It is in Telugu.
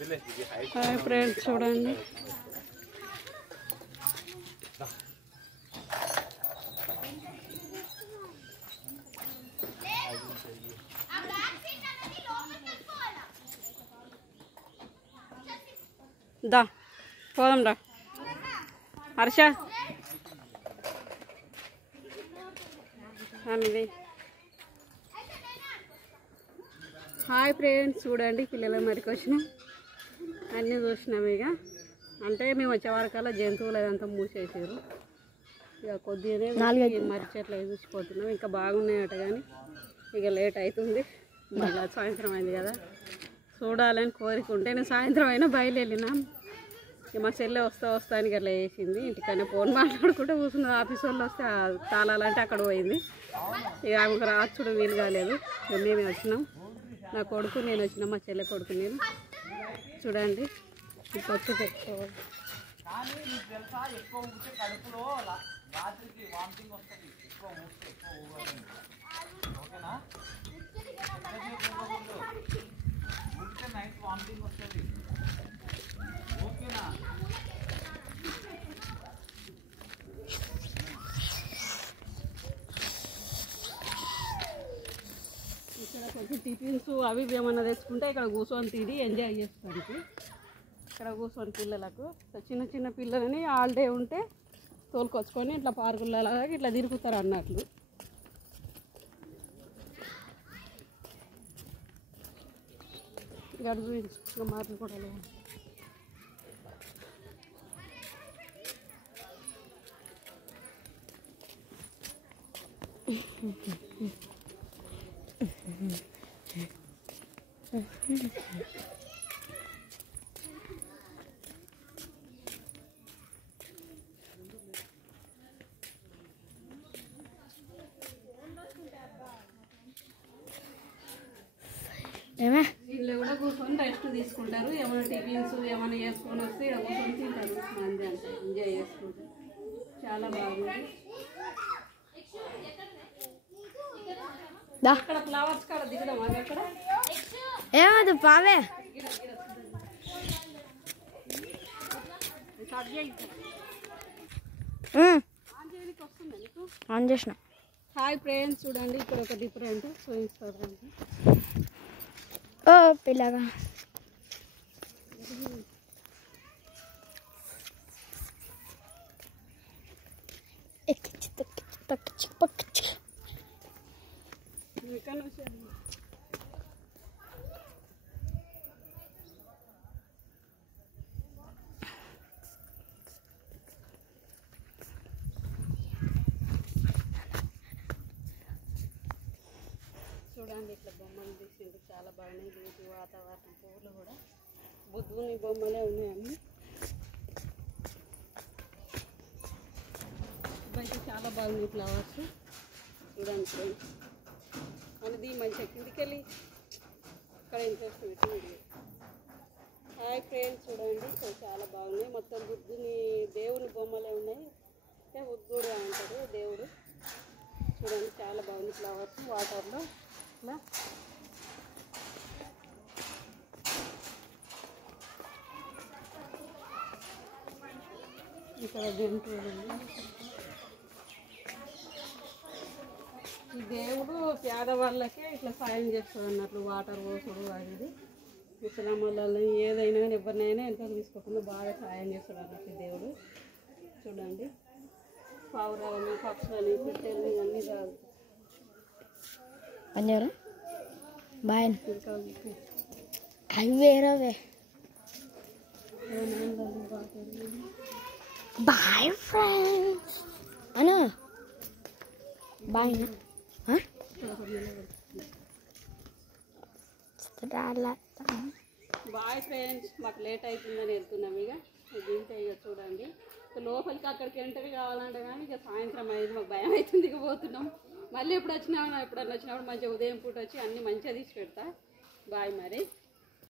హాయ్ ఫ్రెండ్స్ చూడండి దా పోదాం రా హర్ష హాయ్ ఫ్రెండ్స్ చూడండి పిల్లల మరికి వచ్చినాం అన్నీ చూసినాం ఇక అంటే మేము వచ్చే వరకల్లా జంతువులు అదంతా మూసేసారు ఇక కొద్దిగానే మర్రి చెట్లు అవి చూసిపోతున్నాం ఇంకా బాగున్నాయట కానీ ఇక లేట్ అవుతుంది మళ్ళీ సాయంత్రం అయింది కదా చూడాలని కోరికుంటే నేను సాయంత్రం అయినా బయలుదేరినాం ఇక మా చెల్లె వస్తా అని అట్లా వేసింది ఇంటికన్నా ఫోన్ మాట్లాడుకుంటే కూర్చుంది ఆఫీస్ వాళ్ళు వస్తే తాళాలంటే అక్కడ పోయింది ఇక ఆమెకు రాచుడు వీలు కాలేదు మేమే వచ్చినాం నా కొడుకు నేను వచ్చిన మా చెల్లె కొడుకు నేను చూడండి పచ్చి పెట్టుకోవాలి ఇక్కడ కొంచెం టిఫిన్స్ అవి ఏమన్నా తెచ్చుకుంటే ఇక్కడ కూర్చొని తిని ఎంజాయ్ చేసుకోడానికి ఇక్కడ కూర్చొని పిల్లలకు చిన్న చిన్న పిల్లలని హాలిడే ఉంటే తోలుకొచ్చుకొని ఇట్లా పార్కులలో ఇట్లా తిరుగుతారు అన్నట్లు గడుపు ఇంకా మాటలు కూడా లేవు వీళ్ళు కూడా కూర్చొని రెస్ట్ తీసుకుంటారు ఏమైనా టిఫిన్స్ ఏమైనా వేసుకొని వస్తే ఇక్కడ కూర్చొని తింటారు మంది అంటే ఎంజాయ్ చేసుకుంటారు చాలా బాగుంది అక్కడ ఫ్లవర్స్ కాడ దిగడం అది అక్కడ ఏమదు పావే ఆన్ చేసిన హాయ్ ఫ్రెండ్స్ చూడండి ఇక్కడ ఒక డిఫరెంట్ చూపిస్తారండి ఓ పిల్లగా చూడండి ఇట్లా బొమ్మలు తీసింది చాలా బాగున్నాయి నీటి వాతావరణం పూలు కూడా బుద్ధుని బొమ్మలే ఉన్నాయండి ఇవైతే చాలా బాగున్నాయి ఫ్లవర్స్ చూడండి ఫ్రెండ్స్ అనేది మంచిగా కిందికెళ్ళి ఇక్కడ ఇంట్రెస్ట్ పెట్టి హాయ్ ఫ్రెండ్స్ చూడండి చాలా బాగున్నాయి మొత్తం బుద్ధుని దేవుని బొమ్మలే ఉన్నాయి అంటే బుద్ధుడు అంటారు దేవుడు చూడండి చాలా బాగుంది ఫ్లవర్స్ వాటర్లో ఇట్లా ఇక్కడ జంతువులు ఈ దేవుడు పేదవాళ్ళకే ఇట్లా సాయం చేస్తుంది అన్నట్లు వాటర్ పోసుడు అది ముసలమ్మలని ఏదైనా కానీ ఎవరినైనా ఎంత తీసుకోకుండా బాగా సాయం చేస్తాడు అన్నట్టు దేవుడు చూడండి పావురాలు పక్షులని పిట్టెలు ఇవన్నీ కాదు అన్నారు బాయ్ అవి వేరే బాయ్ ఫ్రెండ్స్ అనా బాయ్ బాయ్ ఫ్రెండ్స్ మాకు లేట్ అవుతుందని వెళ్తున్నాం ఇక దీంతో ఇక చూడండి లోపలికి అక్కడికి ఎంటవి కావాలంటే కానీ ఇక సాయంత్రం అయింది మాకు భయం అవుతుంది ఇక పోతున్నాం మళ్ళీ ఎప్పుడన్నా వచ్చినప్పుడు మంచిగా ఉదయం పూట వచ్చి అన్నీ మంచిగా తీసి పెడతా బాయ్ మరి